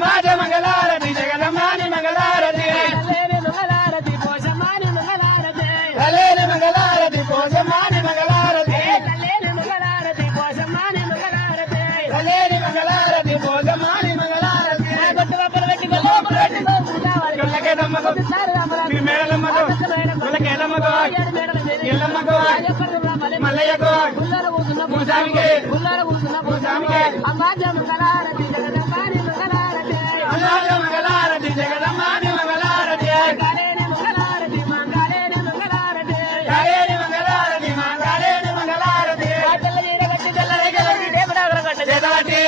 సమాజ మంగళారతి జగదమ్మాని మంగళారతి మంగళారతి పోషమ్మాని మంగళారతి కలేని మంగళారతి పోషమాని మంగళారతి తల్లేని మంగళారతి పోషమ్మాని మంగళారతి కలేని మంగళారతి పోషమాని మంగళారతి గుళ్ళకే నమ్మకం మీ మేడలమ్మకు గుళ్ళకే నమ్మకం ఎల్లమ్మకు మల్లయ్యకు భూస్వామికి భూస్వామికి అమ్మాజ మంగళారతి జగదంబాని తెల్ల